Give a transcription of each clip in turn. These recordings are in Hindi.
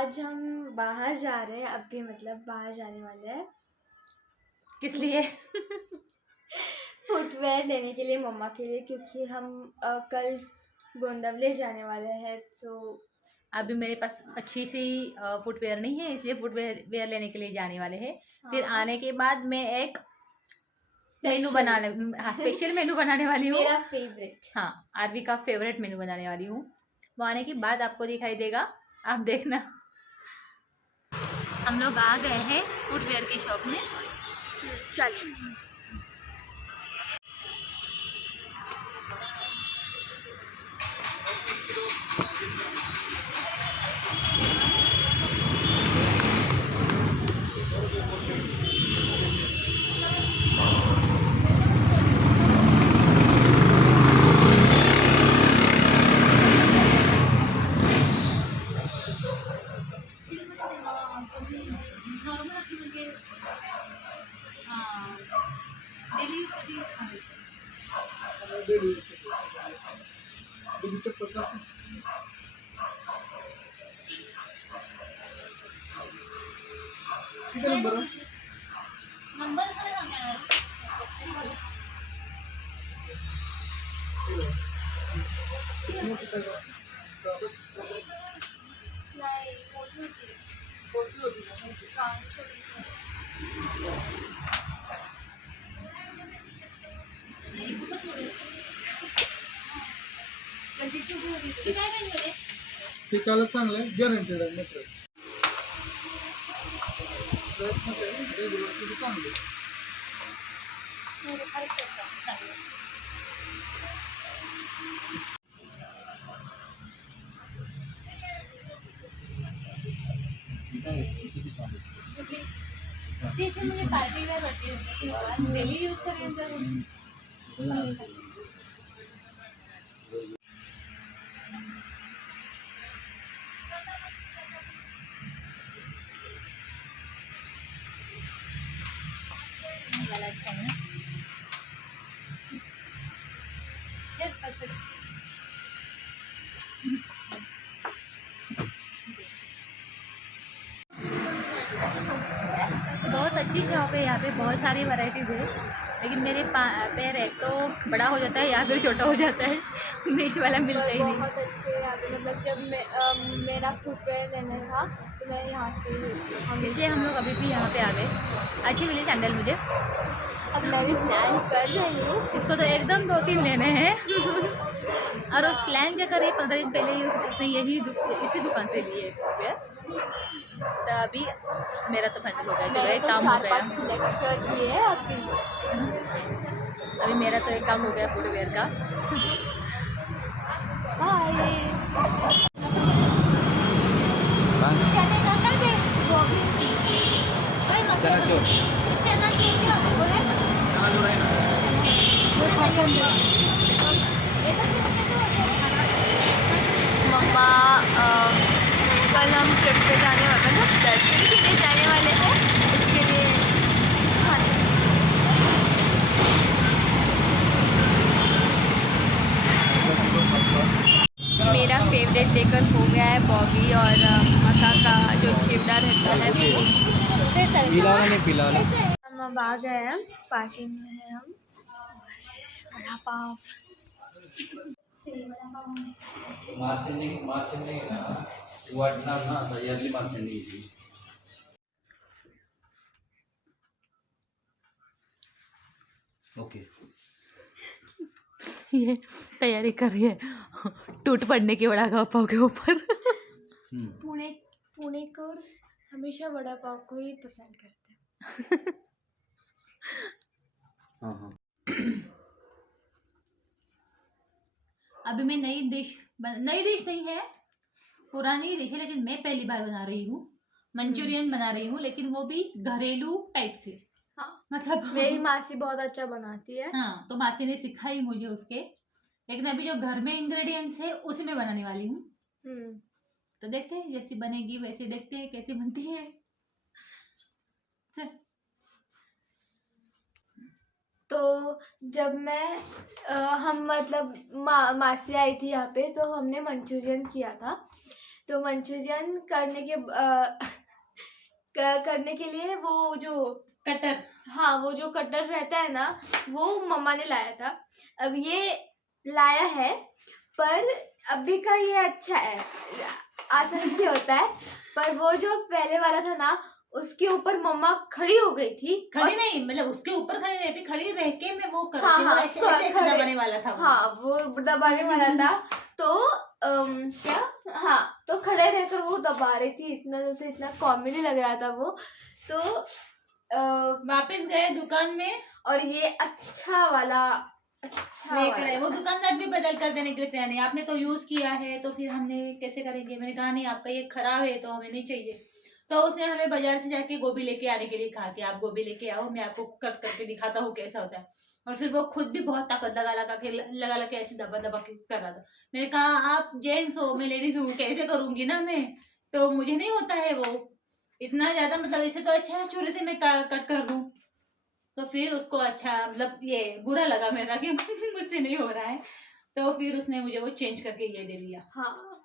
आज हम बाहर जा रहे हैं, अभी मतलब बाहर जाने वाले हैं। किस लिए? फुटवेयर लेने के लिए, मम्मा के लिए, क्योंकि हम कल गोंदवले जाने वाले हैं। तो अभी मेरे पास अच्छी सी फुटवेयर नहीं है, इसलिए फुटवेयर लेने के लिए जाने वाले हैं। फिर हाँ, आने के बाद मैं एक मेनू स्पेशल स्पेशल मेनू बनाने वाली हूँ। मेरा फेवरेट। हाँ, आरवी का फेवरेट मेनू बनाने वाली हूँ। वो आने के बाद आपको दिखाई देगा, आप देखना। हम लोग आ गए हैं फुटवेयर की शॉप में। चल किती नंबर आहे? मोठी साईज आहे. बस कसं? नहीं, मोटी होती है। छोटी होती है, मोठी. हाँ, छोटी सी। कधी छोटी होती थी। टिकायला चांगलं आहे, गॅरंटेड आहे मटेरियल. रेग्युलर साठी चांगलं आहे. मेरे घर से था। जैसे मुझे पार्टी वेयर बढ़ती डेली यूज करें वाला अच्छा है ना। Yes perfect. बहुत अच्छी शॉप है, यहाँ पे बहुत सारी वैरायटीज़ है, लेकिन मेरे पैर एक तो बड़ा हो जाता है या फिर छोटा हो जाता है, बीच वाला मिलता ही नहीं। बहुत अच्छे यहाँ पे, मतलब जब मेरा फुटवेयर लेना था तो मैं यहाँ से लेती हूँ इसलिए हम लोग अभी भी यहाँ पे आ गए। अच्छी मिली सैंडल मुझे। अब मैं भी प्लान कर रही हूँ। इसको तो एकदम 2-3 लेने हैं। और उस प्लान क्या करें, 15 दिन पहले ही उसने इसी दुकान से लिए फुटवेयर। तो अभी मेरा तो फाइनल हो गया, चलो एक काम हो गया। 4-5 सिलेक्ट कर दिए हैं अभी मेरा तो एक काम हो गया फुटवेयर का। मम्मा कल हम ट्रिप पे जाने वाले हैं, दर्शन के लिए जाने वाले हैं, इसके लिए खाने मेरा फेवरेट लेकर हो गया है बॉबी और मका का जो चिवड़ा रहता है वो। हम अब आ गए हैं, पार्किंग में है हम। वड़ा पाव ओके. ये तैयारी कर रही है टूट पड़ने के वड़ा पाव के ऊपर। पुणे को हमेशा वड़ा पाव को ही पसंद करते हैं। हाँ हाँ. अभी मैं नई डिश नहीं है, पुरानी डिश है, लेकिन मैं पहली बार बना रही हूँ। मंचूरियन बना रही हूँ, लेकिन वो भी घरेलू टाइप से। हाँ, मतलब मेरी मासी बहुत अच्छा बनाती है। हाँ, तो मासी ने सिखाई मुझे उसके, लेकिन अभी जो घर में इंग्रेडिएंट्स है उसी में बनाने वाली हूँ। तो देखते हैं जैसी बनेगी वैसे, देखते हैं कैसी बनती है। तो जब मैं हम मतलब मासी आई थी यहाँ पे, तो हमने मंचूरियन किया था। तो मंचूरियन करने के लिए वो जो कटर, हाँ वो जो कटर रहता है ना वो मम्मा ने लाया था। अब ये लाया है पर अभी का ये अच्छा है, आसानी से होता है। पर वो जो पहले वाला था ना उसके ऊपर मम्मा खड़ी हो गई थी। खड़ी नहीं, मतलब उसके ऊपर खड़ी रहती, खड़ी रह के मैं वो करती हाँ, थी, हाँ, वो ऐसे ऐसे खड़े- दबाने वाला था वो। हाँ वो दबाने वाला था। तो क्या, हाँ तो खड़े रहकर वो दबा रही थी, इतना जैसे इतना कॉमेडी लग रहा था वो। तो वापस गए दुकान में और ये अच्छा वाला लेकर आए। वो दुकानदार भी बदल कर देने के लिए तैयार नहीं, आपने तो यूज किया है तो फिर हमने कैसे करेंगे। मैंने कहा नहीं, आपका ये खराब है तो हमें नहीं चाहिए। तो उसने हमें बाजार से जाके गोभी लेके आने के लिए कहा कि आप गोभी लेके आओ, मैं आपको कट करके दिखाता हूँ कैसा होता है। और फिर वो खुद भी बहुत ताकत लगा के ऐसे दबा दबा के कर रहा था। मैंने कहा आप जेंट्स हो, मैं लेडीज हूँ, कैसे करूंगी ना मैं, तो मुझे नहीं होता है वो इतना ज्यादा, मतलब इससे तो अच्छा है छुरी से मैं कट कर लूँ। तो फिर उसको अच्छा मतलब ये बुरा लगा मेरा कि मुझसे नहीं हो रहा है। तो फिर उसने मुझे वो चेंज करके ये दे दिया। हाँ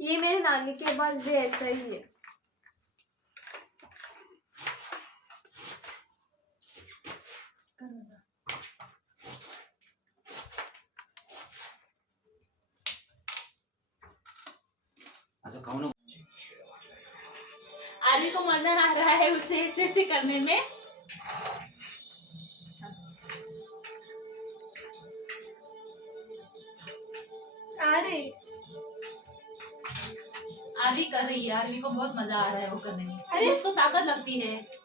ये मेरे नानी के पास भी ऐसा ही है। आरवी को मजा आ रहा है उसे ऐसे करने में। अरे आरवी कर रही है, आरवी को बहुत मजा आ रहा है वो करने में। अरे उसको ताकत लगती है।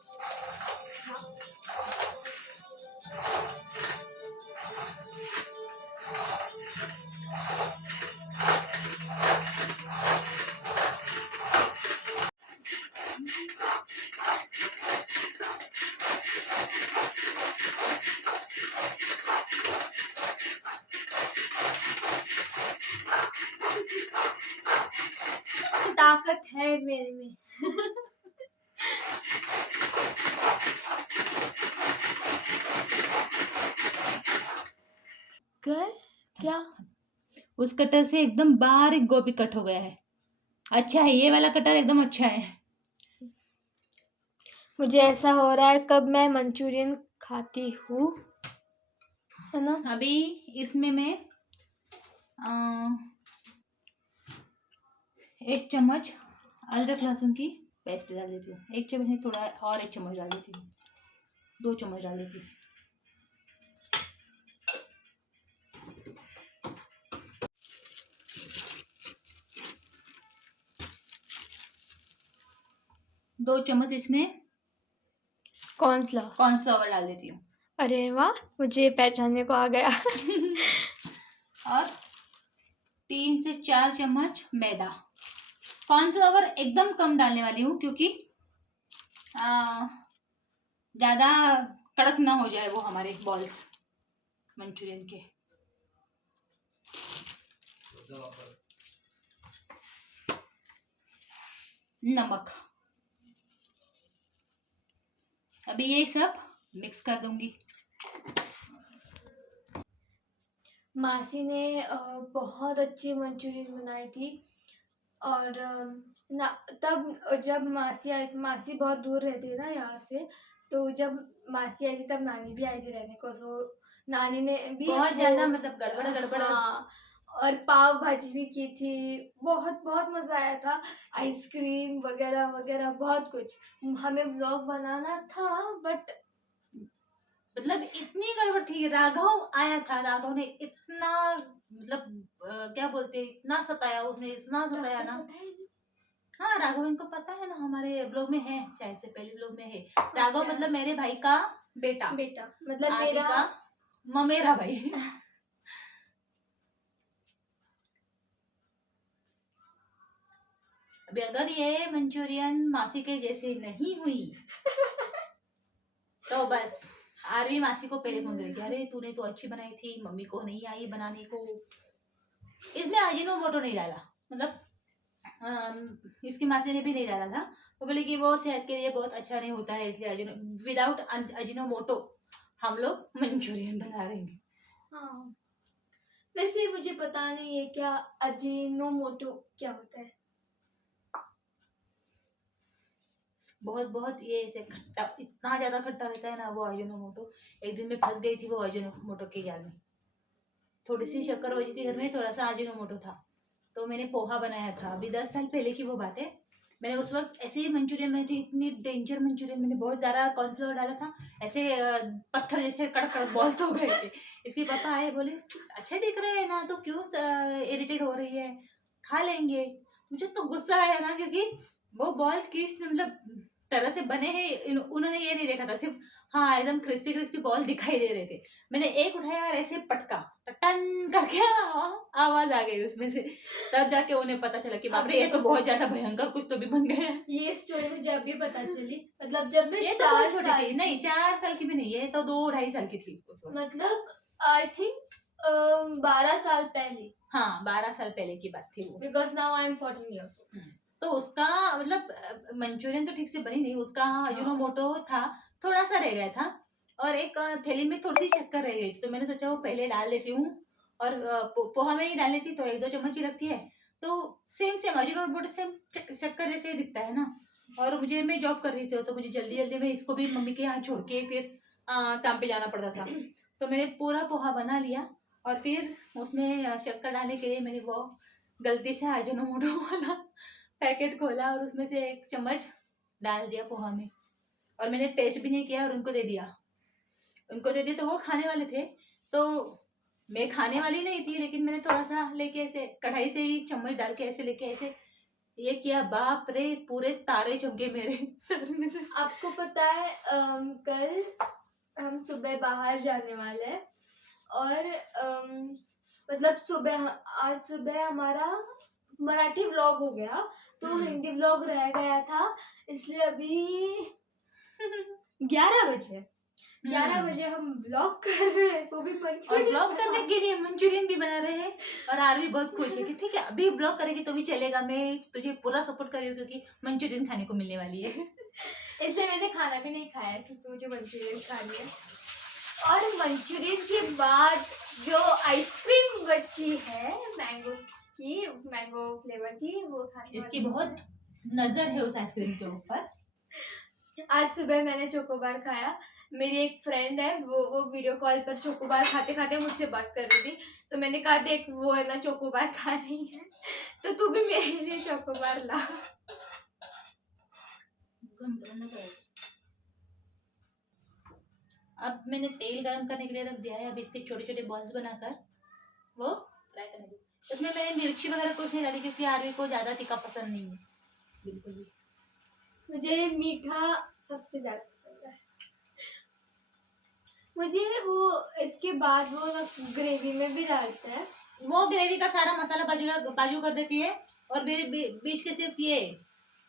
ताकत है मेरे में। क्या उस कटर से एकदम बारीक गोभी कट हो गया है। अच्छा है ये वाला कटर, एकदम अच्छा है। मुझे ऐसा हो रहा है कब मैं मंचूरियन खाती हूँ, है ना। अभी इसमें मैं 1 चम्मच अदरक लहसुन की पेस्ट डाल देती हूँ। 1 चम्मच नहीं, थोड़ा और 1 चम्मच डाल देती हूँ, 2 चम्मच डाल देती हूँ। दो चम्मच इसमें कॉर्नफ्लावर डाल देती हूँ। अरे वाह, मुझे पहचानने को आ गया। और 3 से 4 चम्मच मैदा। कॉर्नफ्लावर एकदम कम डालने वाली हूँ क्योंकि ज़्यादा कड़क ना हो जाए वो हमारे बॉल्स मंचूरियन के। नमक, अभी ये सब मिक्स कर दूंगी। मासी ने बहुत अच्छी मंचूरियन बनाई थी। और ना तब जब मासी बहुत दूर रहती है ना यहाँ से, तो जब मासी आई थी तब नानी भी आई थी रहने को। सो नानी ने भी बहुत ज़्यादा मतलब गड़बड़ हाँ, और पाव भाजी भी की थी। बहुत बहुत मज़ा आया था। आइसक्रीम वगैरह वगैरह बहुत कुछ। हमें व्लॉग बनाना था बट मतलब इतनी गड़बड़ थी। राघव आया था, राघव ने इतना मतलब क्या बोलते हैं, इतना सताया, उसने इतना सताया ना। हाँ राघव इनको पता है ना, हमारे ब्लॉग में है, शायद से पहले ब्लॉग में है। राघव मतलब मेरे भाई का बेटा मतलब आदि मेरा का ममेरा भाई। अभी अगर ये मंचूरियन मासी के जैसे नहीं हुई तो बस आरवी मासी को पहले फोन करेगी, अरे तूने तो अच्छी बनाई थी, मम्मी को नहीं आई बनाने को। इसमें अजीनोमोटो नहीं डाला, मतलब इसकी मासी ने भी नहीं डाला था। वो बोले कि वो सेहत के लिए बहुत अच्छा नहीं होता है, इसलिए विदाउट अजीनोमोटो हम लोग मंचूरियन बना रहे हैं। हाँ वैसे मुझे पता नहीं है क्या अजीनोमोटो क्या होता है। बहुत बहुत ये ऐसे खट्टा, इतना ज्यादा खट्टा रहता है ना वो अजीनोमोटो। एक दिन मैं फंस गई थी वो अजीनोमोटो के जाल में। थोड़ी सी शक्कर बची थी घर में, थोड़ा सा अजीनोमोटो था, तो मैंने पोहा बनाया था, अभी 10 साल पहले की वो बात है। मैंने उस वक्त ऐसे ही मंचूरियन में थी, इतनी डेंजर मंचूरियन, मैंने बहुत ज़्यादा कॉर्नफ्लोर डाला था, ऐसे पत्थर जैसे कड़क कड़क बॉल्स हो गए थे। इसके पापा आए, बोले अच्छे दिख रहे हैं ना, तो क्यों इरिटेट हो रही है, खा लेंगे। मुझे तो गुस्सा आया ना, क्योंकि वो बॉल किस मतलब तरह से बने हैं उन्होंने ये नहीं देखा था, सिर्फ हाँ एकदम क्रिस्पी क्रिस्पी बॉल दिखाई दे रहे थे। मैंने एक उठाया और ऐसे पटका, टन करके आवाज आ गई उसमें से, तब जाके उन्हें पता चला कि बाप रे ये तो बहुत ज्यादा भयंकर कुछ तो भी बन गया है। ये स्टोरी मुझे अभी पता चली, मतलब जब मैं ये तो 4 बहुत छोटी साल थी, नहीं 4 साल की भी नहीं, ये तो 2-2.5 साल की थी उस वक्त। मतलब आई थिंक 12 साल पहले, हाँ 12 साल पहले की बात थी वो। Because now I am 14 years old। तो उसका मतलब मंचूरियन तो ठीक से बनी नहीं, उसका अजीनोमोटो था, थोड़ा सा रह गया था, और एक थैली में थोड़ी सी शक्कर रह गई थी, तो मैंने सोचा वो पहले डाल देती हूँ, और पोहा में ही डाल लेती तो 1-2 चम्मच ही लगती है, तो सेम सेम अजीनोमोटो सेम शक्कर जैसे ही दिखता है ना। और मुझे, मैं जॉब कर रही थी तो मुझे जल्दी जल्दी में इसको भी मम्मी के यहाँ छोड़ के फिर काम पे जाना पड़ता था, तो मैंने पूरा पोहा बना लिया, और फिर उसमें शक्कर डालने के लिए मैंने वो गलती से अजीनोमोटो वाला पैकेट खोला और उसमें से 1 चम्मच डाल दिया पोहा में, और मैंने टेस्ट भी नहीं किया और उनको दे दिया। तो वो खाने वाले थे, तो मैं खाने वाली नहीं थी, लेकिन मैंने थोड़ा सा लेके ऐसे कढ़ाई से ही चम्मच डाल के ऐसे लेके ऐसे ये किया, बाप रे पूरे तारे चमके मेरे सर में से। आपको पता है कल हम सुबह बाहर जाने वाले हैं, और मतलब आज सुबह हमारा मराठी व्लॉग हो गया, तो हिंदी व्लॉग रह गया था, इसलिए अभी 11 बजे हम व्लॉग कर रहे हैं, वो भी और मंचूरियन ब्लॉग करने के लिए मंचूरियन भी बना रहे हैं, और आरवी बहुत खुश है कि ठीक है अभी ब्लॉग करेगी तो भी चलेगा, मैं तुझे पूरा सपोर्ट कर रही हूँ क्योंकि मंचूरियन खाने को मिलने वाली है। इसलिए मैंने खाना भी नहीं खाया क्योंकि मुझे मंचूरियन खानी है। और मंचूरियन के बाद जो आइसक्रीम बची है मैंगो फ्लेवर की, वो खाने इसकी वाली बहुत नजर है उस आइसक्रीम के ऊपर। आज सुबह मैंने चोकोबार खाया। मेरी एक फ्रेंड है, वो वीडियो कॉल पर चोकोबार खाते खाते मुझसे बात कर रही थी, तो मैंने कहा देख वो है ना चोकोबार खा रही है, तो तू भी मेरे लिए चोकोबार ला। अब मैंने तेल गरम करने के लिए रख दिया है, अब इसके छोटे छोटे बॉल्स बनाकर वो फ्राई करने दूँ। इसमें मैंने मिर्ची वगैरह कुछ नहीं डाली क्योंकि आरवी को ज़्यादा तीखा पसंद नहीं है बिल्कुल भी। मुझे मीठा सबसे ज्यादा पसंद है। मुझे वो इसके बाद वो ग्रेवी में भी डालते हैं, वो ग्रेवी का सारा मसाला बाजू कर देती है, और मेरे बीच के सिर्फ ये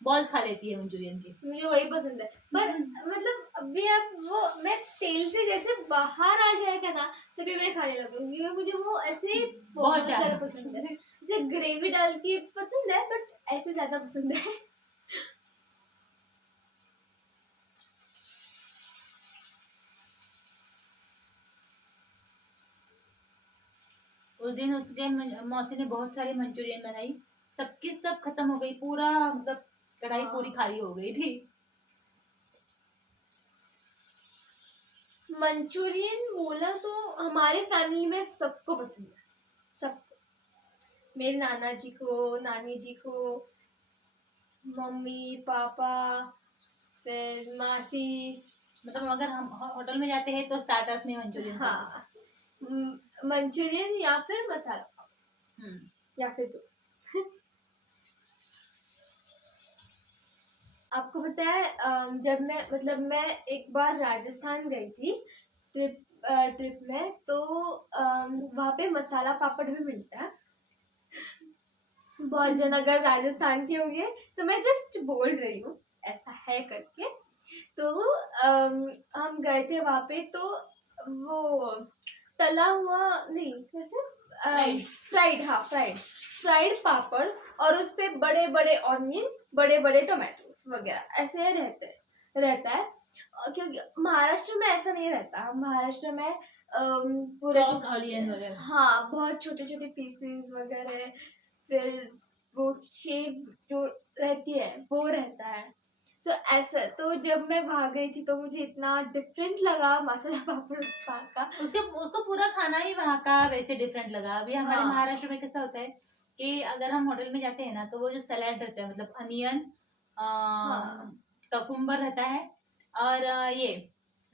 बॉल्स खा लेती है मंचूरियन की। मुझे वही पसंद है। पर मतलब अभी अब वो मैं तेल से जैसे बाहर आ जाएगा ना तभी मैं खाने लगूंगी, क्योंकि मुझे वो ऐसे बहुत ज्यादा पसंद है। जैसे ग्रेवी डाल के पसंद है, बट ऐसे ज्यादा पसंद है। उस दिन उसके मौसी ने बहुत सारी मंचूरियन बनाई, सबकी सब खत्म हो गई, पूरा मतलब कढ़ाई पूरी खाली हो गई थी। मंचूरियन बोला तो हमारे फैमिली में सबको पसंद है, सबको। मेरे नाना जी को, नानी जी को, मम्मी पापा, फिर मासी। मतलब अगर हम होटल में जाते हैं तो स्टार्टर्स में मंचूरियन। हाँ, मंचूरियन या फिर मसाला पाव, या फिर दो। आपको पता है जब मैं एक बार राजस्थान गई थी ट्रिप में, तो वहाँ पे मसाला पापड़ भी मिलता है। बहुत जन अगर राजस्थान के होंगे तो मैं जस्ट बोल रही हूँ ऐसा है करके। तो हम गए थे वहाँ पे, तो वो तला हुआ नहीं, कैसे फ्राइड पापड़, और उस पे बड़े बड़े ऑनियन, बड़े बड़े टोमेटोस वगैरह ऐसे रहता है। क्योंकि महाराष्ट्र में ऐसा नहीं रहता, महाराष्ट्र में पूरे ऑनियन वगैरह। हाँ, बहुत छोटे छोटे पीसेस वगैरह, फिर वो शेप जो रहती है वो रहता है। तो ऐसा, तो जब मैं वहाँ गई थी तो मुझे इतना डिफरेंट लगा मसाला पापड़ वहाँ का। उसको पूरा खाना ही वहाँ का वैसे डिफरेंट लगा। अभी हमारे हाँ। महाराष्ट्र में कैसा होता है कि अगर हम होटल में जाते हैं ना, तो वो जो सलाद रहता है, मतलब अनियन, हाँ। ककुम्बर रहता है, और ये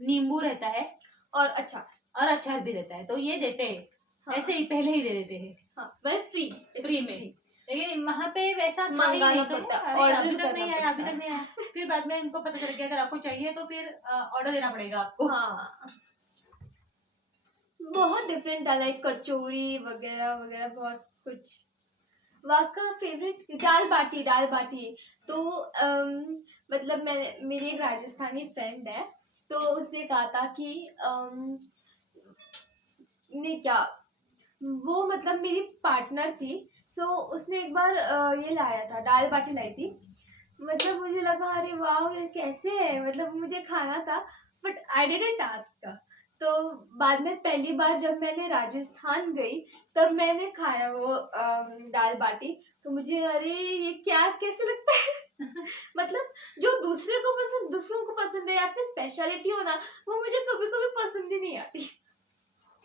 नींबू रहता है, और अचार भी रहता है, तो ये देते हैं। हाँ। ऐसे ही पहले ही दे देते हैं। हाँ, मैं फ्री में। लेकिन वहाँ पे वैसा था ही मंगाना नहीं, तो पड़ता, अरे ऑर्डर अभी तक करना नहीं आया, अभी पड़ता तक नहीं आया। फिर बाद में इनको पता चल गया अगर आपको चाहिए तो फिर ऑर्डर देना पड़ेगा आपको। हाँ, बहुत डिफरेंट था, लाइक कचौरी वगैरह वगैरह बहुत कुछ। वहाँ का फेवरेट दाल बाटी। तो मतलब मेरी एक राजस्थानी फ्रेंड है, तो उसने कहा था कि ने क्या, वो मतलब मेरी पार्टनर थी, सो उसने एक बार ये लाया था, दाल बाटी लाई थी। मतलब मुझे लगा अरे वाह ये कैसे है, मतलब मुझे खाना था बट आई डिडंट आस्क का। तो बाद में पहली बार जब मैंने राजस्थान गई तब मैंने खाया वो दाल बाटी, तो मुझे अरे ये क्या कैसे लगता है मतलब जो दूसरों को पसंद है या फिर स्पेशलिटी हो ना, वो मुझे कभी कभी पसंद ही नहीं आती।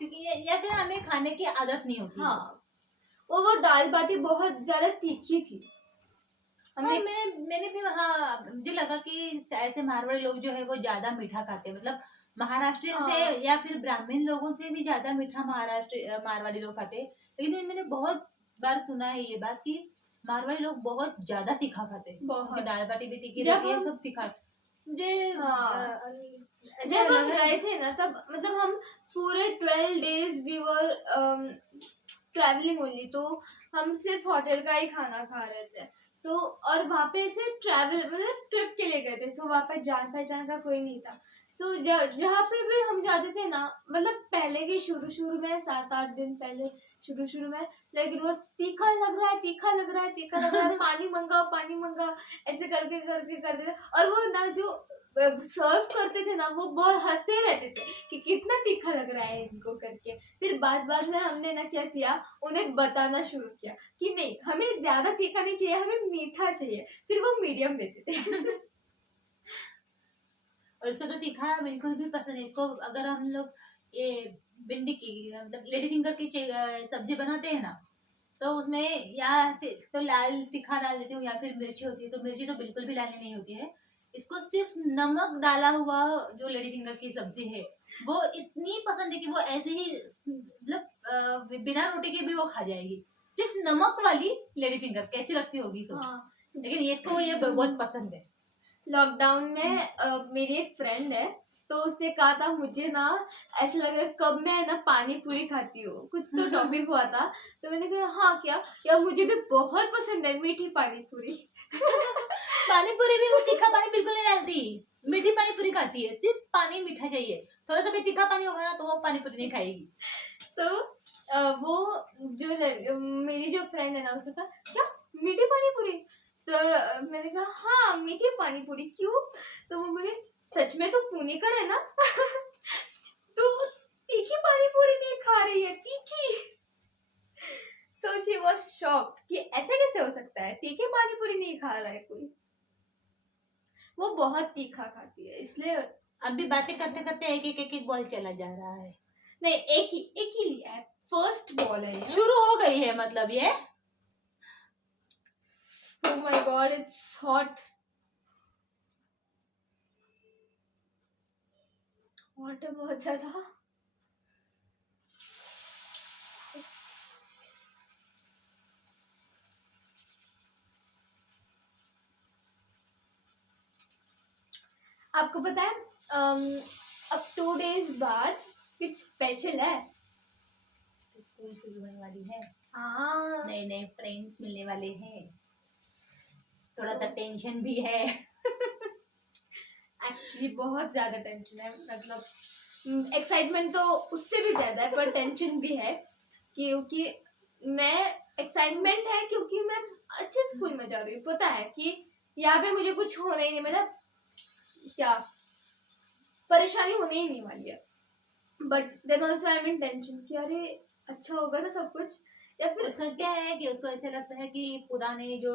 क्योंकि या फिर हमें खाने की आदत नहीं होती। हाँ, वो दाल बाटी बहुत ज्यादा तीखी थी। हमने मैंने भी वहाँ, मुझे लगा कि ऐसे मारवाड़ी लोग जो है वो ज्यादा मीठा खाते हैं, मतलब महाराष्ट्रियन से हाँ। या फिर ब्राह्मण लोगों से भी ज्यादा मीठा मारवाड़ी लोग खाते हैं। लेकिन मैंने बहुत बार सुना है ये बात कि मारवाड़ी लोग बहुत ज्यादा तीखा खाते हैं। बहुत। उनकी दाल बाटी भी तीखी जब रहती है, हम- सब तीखा। मुझे हाँ। ऐसे जब हम लगा गए थे ना तब मतलब हम पूरे 12 days we were travelling only, तो हम सिर्फ होटल का ही खाना खा रहे थे। तो और वहाँ पे ऐसे ट्रैवल मतलब ट्रिप के लिए गए थे, सो वहाँ पे जान पहचान का कोई नहीं था। सो जहाँ पे भी हम जाते थे ना, मतलब पहले के शुरू में 7-8 दिन पहले शुरू में, लेकिन वो तीखा लग रहा है पानी मंगाओ ऐसे करके करते थे। और वो ना जो सर्व करते थे ना, वो बहुत हंसते रहते थे कि कितना तीखा लग रहा है इनको करके। फिर बाद में हमने ना क्या किया, उन्हें बताना शुरू किया कि नहीं हमें ज्यादा तीखा नहीं चाहिए, हमें मीठा चाहिए। फिर वो मीडियम देते थे और इसको तो तीखा बिल्कुल भी पसंद है। इसको अगर हम लोग ये भिंडी की मतलब लेडी फिंगर की सब्जी बनाते हैं ना, तो उसमें या तो लाल तीखा डाल देती हूँ या फिर मिर्ची होती है, तो मिर्ची तो बिल्कुल भी डालनी नहीं होती है। इसको सिर्फ नमक डाला हुआ जो लेडी फिंगर की सब्जी है वो इतनी पसंद है कि वो ऐसे ही मतलब बिना रोटी के भी वो खा जाएगी। सिर्फ नमक वाली लेडी फिंगर कैसी लगती होगी सोचो। हाँ। लेकिन इसको ये बहुत पसंद है। लॉकडाउन में मेरी एक फ्रेंड है, तो उसने कहा था मुझे ना ऐसा लग रहा है कब मैं ना पानी पूरी खाती हूँ, कुछ तो टॉपिक हुआ था। तो मैंने कहा हाँ क्या यार, मुझे भी बहुत पसंद है मीठी पानी पूरी पानी पूरी भी वो तीखा पानी बिल्कुल नहीं डालती, मीठी पानी पूरी खाती है। सिर्फ पानी मीठा चाहिए, थोड़ा सा भी तीखा पानी होगा ना तो वो पानी पूरी नहीं खाएगी। तो वो जो मेरी जो फ्रेंड है ना, उसने कहा क्या मीठी पानी पूरी, तो मैंने कहा हाँ मीठी पानी पूरी क्यों, तो वो बोले सच में तो पुणेकर है ना तो तीखी पानी पूरी नहीं खा रही है, तीखी। सो शी वाज शॉक्ड कि ऐसा कैसे हो सकता है, तीखी पानी पूरी नहीं खा रहा है कोई। वो बहुत तीखा खाती है, इसलिए। अभी बातें करते करते एक बॉल चला जा रहा है। नहीं, एक ही लिया है, फर्स्ट बॉल है ये। शुरू हो गई है मतलब ये। Oh my god, it's hot. Hot है बहुत ज्यादा। आपको पता है अब 2 days बाद कुछ स्पेशल है। स्कूल शुरू होने वाली है, हाँ, नए नए फ्रेंड्स मिलने वाले हैं, थोड़ा सा टेंशन भी है एक्चुअली बहुत ज्यादा टेंशन है, मतलब एक्साइटमेंट तो उससे भी ज्यादा है पर टेंशन भी है, क्योंकि मैं एक्साइटमेंट है क्योंकि मैं अच्छे स्कूल में जा रही हूँ, पता है कि यहाँ पे मुझे कुछ होना ही नहीं, मतलब क्या परेशानी होने ही नहीं वाली है। But then also I am in tension कि अरे अच्छा होगा ना सब कुछ, या फिर उसका क्या है कि उसको ऐसे लगता है कि पुराने जो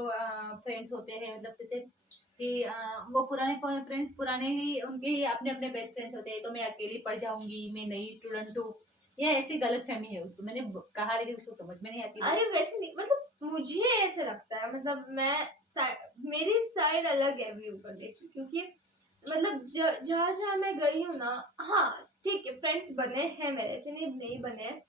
फ्रेंड्स होते हैं, मतलब जैसे कि वो पुराने फ्रेंड्स पुराने ही उनके ही अपने अपने बेस्ट फ्रेंड्स होते हैं, तो मैं अकेली पड़ जाऊंगी, मैं नई स्टूडेंट हूँ, ये ऐसी गलत फहमी है उसको। मैंने कहा लेकिन उसको समझ में नहीं आती। अरे वैसे नहीं, मतलब मुझे ऐसे लगता है, मतलब मेरी साइड अलग है व्यू करने की, क्योंकि मतलब जहाँ जहाँ मैं गई हूँ ना, हाँ ठीक है फ्रेंड्स बने हैं मेरे, ऐसे नहीं बने हैं,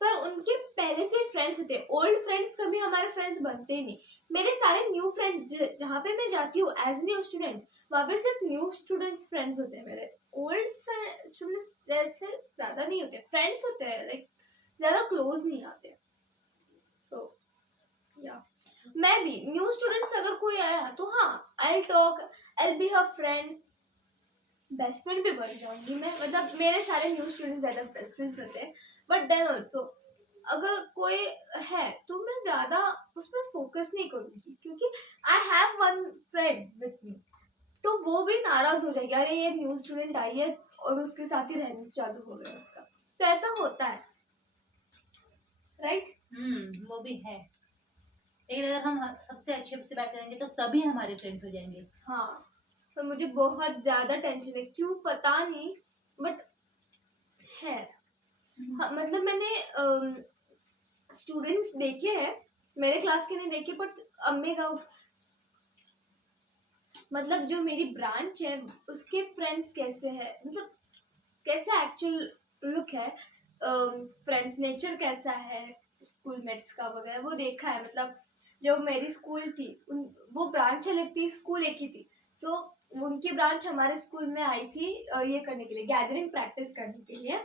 पर उनके पहले से फ्रेंड्स होते हैं। ओल्ड फ्रेंड्स कभी हमारे फ्रेंड्स बनते ही नहीं। मेरे सारे न्यू फ्रेंड्स जहाँ पे मैं जाती हूँ एज न्यू स्टूडेंट, वहाँ पे सिर्फ न्यू स्टूडेंट्स फ्रेंड्स होते हैं मेरे। ओल्ड स्टूडेंट्स जैसे ज्यादा नहीं होते, फ्रेंड्स होते हैं, लाइक ज्यादा क्लोज नहीं आते। सो या मैं भी न्यू स्टूडेंट्स अगर कोई आया तो हाँ I talk, I be her friend, best friend भी बन जाऊंगी मैं। मतलब मेरे सारे न्यू स्टूडेंट्स ज्यादा बेस्ट फ्रेंड्स होते हैं। बट देन ऑल्सो अगर कोई है तो मैं ज्यादा उस पर फोकस नहीं करूंगी, क्योंकि I have one friend with me, तो वो भी नाराज हो जाएगी, अरे ये न्यू स्टूडेंट आई है और उसके साथ ही रहने चालू हो गया उसका। तो ऐसा होता है, राइट? वो भी है, लेकिन अगर हम सबसे अच्छे से बात करेंगे तो सभी हमारे फ्रेंड्स हो जाएंगे। हाँ, तो मुझे बहुत ज्यादा टेंशन है, क्यों पता नहीं, बट है। हाँ, मतलब मैंने स्टूडेंट्स देखे हैं, मेरे क्लास के नहीं देखे, बट अम्मे का मतलब जो मेरी ब्रांच है उसके फ्रेंड्स कैसे है, मतलब कैसा एक्चुअल लुक है, फ्रेंड्स नेचर कैसा है, स्कूल मेट्स का वगैरह वो देखा है। मतलब जब मेरी स्कूल थी वो ब्रांच अलग थी, स्कूल एक ही थी। सो उनकी ब्रांच हमारे स्कूल में आई थी ये करने के लिए, गैदरिंग प्रैक्टिस करने के लिए।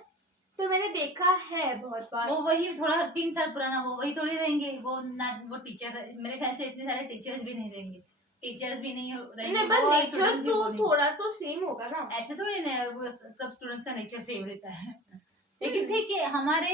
तो मैंने देखा है बहुत बार। वो वही थोड़ा 3 साल पुराना वो वही थोड़ी रहेंगे, वो ना वो टीचर, मेरे ख्याल से इतने सारे टीचर्स भी नहीं रहेंगे, टीचर्स भी नहीं रहेंगे, पर वो नेचर students भी तो वो नहीं। थोड़ा तो सेम होगा ना। ऐसे थोड़ी ना वो सब स्टूडेंट्स का नेचर सेम रहता है। लेकिन ठीक है, हमारे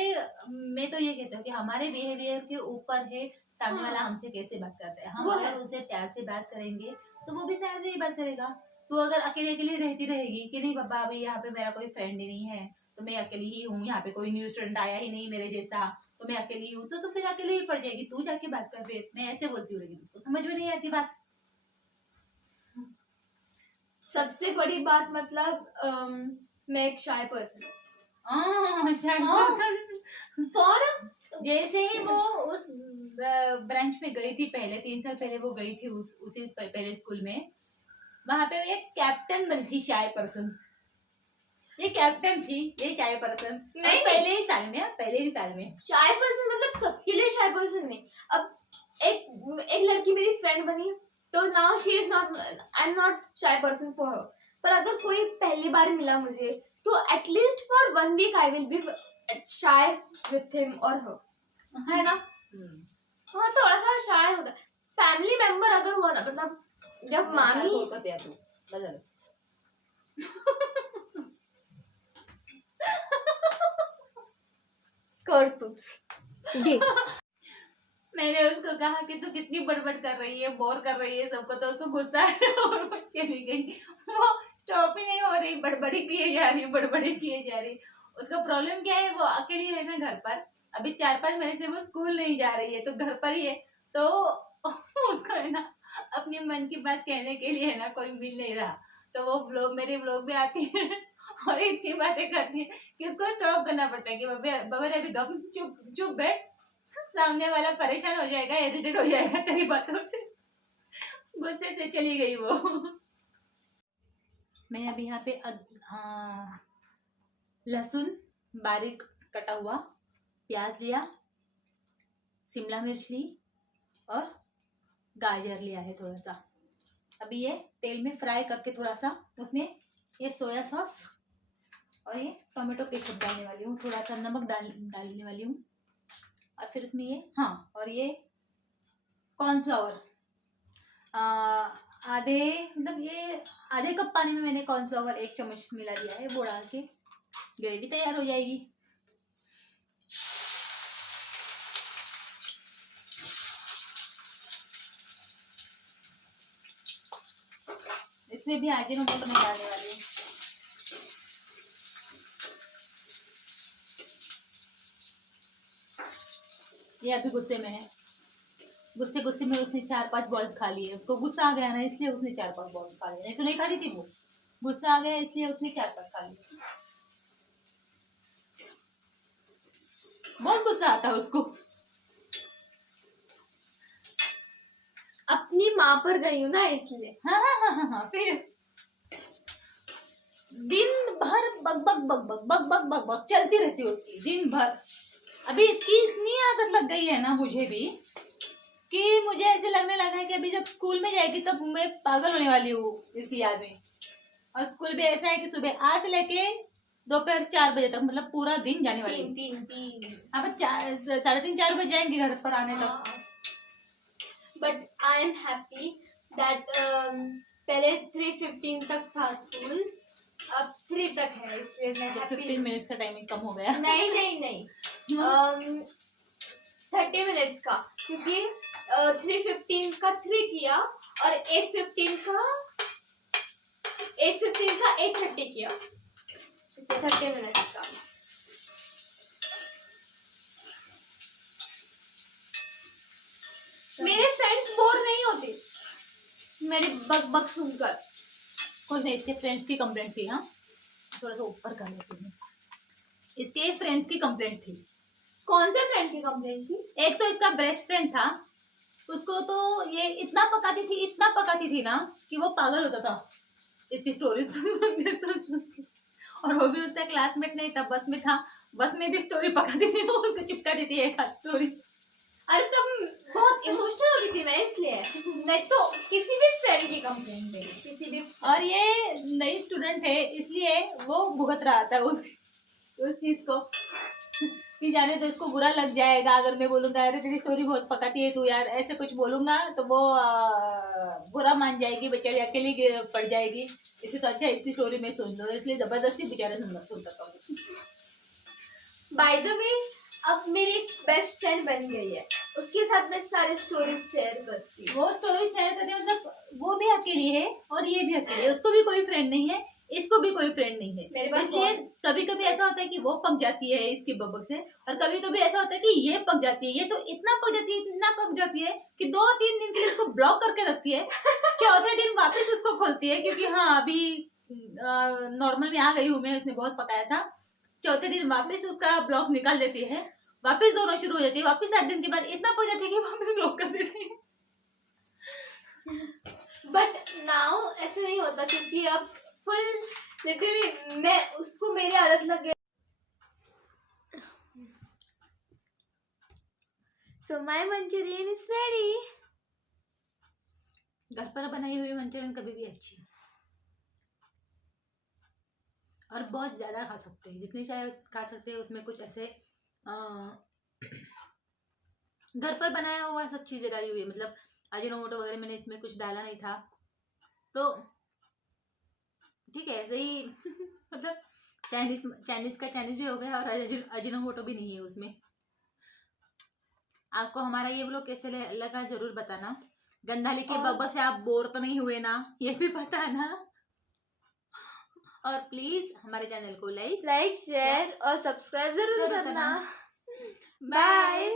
मैं तो ये कहती हूँ कि हमारे बिहेवियर के ऊपर है सामने वाला हमसे कैसे बात करता है। हम वो है। अगर उसे प्यार से बात करेंगे तो वो भी प्यार से ही बात करेगा। तो अगर अकेले अकेले रहती रहेगी कि नहीं बाबा अभी यहाँ पे मेरा कोई फ्रेंड ही नहीं है, तो मैं अकेली ही हूँ, यहाँ पे कोई न्यू स्टूडेंट आया ही नहीं मेरे जैसा, तो मैं अकेली हूँ, तो फिर अकेले ही पड़ जाएगी। तू जाके बात कर, फिर मैं ऐसे बोलती हूँ लेकिन उसको समझ में नहीं आती बात। सबसे बड़ी बात मतलब मैं एक शाय पर्सन और जैसे ही वो उस ब्रांच में गई थी, पहले 3 साल पहले वो गई थी उसी पहले स्कूल में, वहां पे एक कैप्टन बनी थी शाय पर्सन। ये कैप्टन थी, ये शाय पर्सन नहीं, पहले ही साल में शाय पर्सन मतलब सबके लिए शाय पर्सन नहीं। अब एक लड़की मेरी फ्रेंड बनी तो now she is not, I am not shy person for her. पर अगर कोई पहली बार मिला मुझे तो at least for 1 week I will be shy with him और हर, है ना? हाँ, थोड़ा सा शाय होता है। फैमिली मेंबर अगर हुआ ना, मतलब जब मामी कर तुझ देख मैंने उसको कहा कि तू कितनी बड़बड़ कर रही है, बोर कर रही है सबको, तो उसको गुस्सा है और वो चली गई। वो स्टॉप ही नहीं हो रही, बड़बड़ी किए जा रही। उसका प्रॉब्लम क्या है, वो अकेली है ना घर पर, अभी 4-5 महीने से वो स्कूल नहीं जा रही है, तो घर पर ही है, तो उसको है ना अपने मन की बात कहने के लिए है ना कोई मिल नहीं रहा, तो वो मेरे ब्लॉग में आती है और इतनी बातें करती है कि उसको स्टॉप करना पड़ता है कि बाबा अभी गप चुप बैठ, सामने वाला परेशान हो जाएगा, इरिटेट हो जाएगा तेरी बातों से। गुस्से से चली गई वो। मैं अभी यहाँ पे लहसुन बारीक कटा हुआ, प्याज लिया, शिमला मिर्च ली और गाजर लिया है थोड़ा सा। अभी ये तेल में फ्राई करके थोड़ा सा उसमें ये सोया सॉस और ये टोमेटो केचप डालने वाली हूँ, थोड़ा सा नमक डालने वाली हूँ, और फिर उसमें ये और ये कॉर्नफ्लावर आधे कप पानी में मैंने कॉर्नफ्लावर 1 चम्मच मिला दिया है, वो डाल के ग्रेवी तैयार हो जाएगी। इसमें भी अजीनोमोटो नहीं डालने वाली हूँ, ये अभी गुस्से में है, गुस्से गुस्से में उसने 4-5 बॉल्स खा लिए। उसको गुस्सा आ गया ना, इसलिए उसने 4-5 बॉल्स खा लिए, नहीं तो नहीं खा रही थी वो। गुस्सा आ गया इसलिए उसने 4-5 खा लिए। बहुत गुस्सा आता है उसको। अपनी माँ पर गई हूँ ना इसलिए। हाँ हाँ हाँ हाँ हाँ। फिर दिन भर बक बक बक बक बक बक बक बक चलती रहती है उसकी दिन भर। अभी इसकी इतनी आदत लग गई है ना मुझे भी, कि मुझे ऐसे लगने लगा है कि अभी जब स्कूल में जाएगी तब मैं पागल होने वाली हूँ इसकी याद में। और स्कूल भी ऐसा है कि सुबह 8 से लेके दोपहर 4 बजे तक, मतलब पूरा दिन जाने वाली है। 3 अब 3:30-4 बजे जाएंगे घर पर आने तक। But I am happy that पहले 3:15 तक था स्कूल, अब 3 तक है, इसलिए मैं हैप्पी। 15 मिनट्स का टाइमिंग कम हो गया। नहीं नहीं नहीं 30 मिनट्स का, क्योंकि 3:15 का 3 किया और 8:15 का 8:30 किया, इससे 30 मिनट्स का। मेरे फ्रेंड्स बोर नहीं होते मेरे बक बक सुनकर। कुछ नहीं, इसके फ्रेंड्स की कंप्लेंट थी। हाँ, थोड़ा सा ऊपर कर लेती हूँ। इसके फ्रेंड्स की कंप्लेंट थी। कौन से फ्रेंड की कंप्लेंट थी? एक तो इसका बेस्ट फ्रेंड था, उसको तो ये इतना पकाती थी ना कि वो पागल होता था इसकी स्टोरी सुन के। और वो भी उसका क्लासमेट नहीं था, बस में था, बस में भी स्टोरी पकाती थी, वो उसको चिपका देती है एक स्टोरी। अरे तुम बहुत इमोशनल हो गई थी मैं इसलिए, नहीं तो किसी भी फ्रेंड की कंप्लेंट नहीं, किसी भी। और ये नई स्टूडेंट है इसलिए वो भुगत रहा था उस चीज को, कि जाने तो इसको बुरा लग जाएगा अगर मैं बोलूंगा अरे तेरी स्टोरी बहुत पकाती है तू यार, ऐसे कुछ बोलूंगा तो वो बुरा मान जाएगी, बेचारी अकेली पड़ जाएगी। इससे तो अच्छा इसकी स्टोरी में सुन लो, इसलिए जबरदस्ती बेचारा सुनता था। बाय द वे अब मेरी एक बेस्ट फ्रेंड बन गई है, उसके साथ मैं सारे स्टोरी शेयर करती हूँ। वो स्टोरी शेयर करती है, मतलब वो भी अकेली है और ये भी अकेली है, उसको भी कोई फ्रेंड नहीं है, इसको भी कोई फ्रेंड नहीं है। मेरे पास इसलिए कभी कभी ऐसा होता है कि वो पक जाती है इसके बबक से, और कभी कभी ऐसा होता है कि ये पक जाती है। ये तो इतना पक जाती है कि 2-3 दिन के लिए इसको ब्लॉक करके रखती है, चौथे दिन वापस उसको खोलती है, क्योंकि हाँ अभी नॉर्मल में आ गई हूँ मैं, उसने बहुत पकाया था। चौथे दिन वापस उसका ब्लॉक निकाल देती है, वापस दोनों शुरू हो जाती है, वापस 7 दिन के बाद इतना पक जाती है कि वापस ब्लॉक कर देती है। बट नाउ ऐसे नहीं होता, क्योंकि अब फुल लिटरली मैं उसको मेरी आदत लग गई। So my Manchurian is ready. घर पर बनाई हुई मंचूरियन कभी भी अच्छी, और बहुत ज़्यादा खा सकते हैं, जितनी चाहे खा सकते हैं। उसमें कुछ ऐसे घर पर बनाया हुआ सब चीज़ें डाली हुई है, मतलब अजीनोमोटो वगैरह मैंने इसमें कुछ डाला नहीं था, तो ठीक है ऐसे ही मतलब चाइनीज़ का चाइनीज़ भी हो गया, और अजीनोमोटो भी नहीं है उसमें। आपको हमारा ये व्लॉग कैसे लगा जरूर बताना। गंधाली के बब्बा से आप बोर तो नहीं हुए ना, ये भी बताना। और प्लीज हमारे चैनल को लाइक शेयर और सब्सक्राइब जरूर करना। बाय।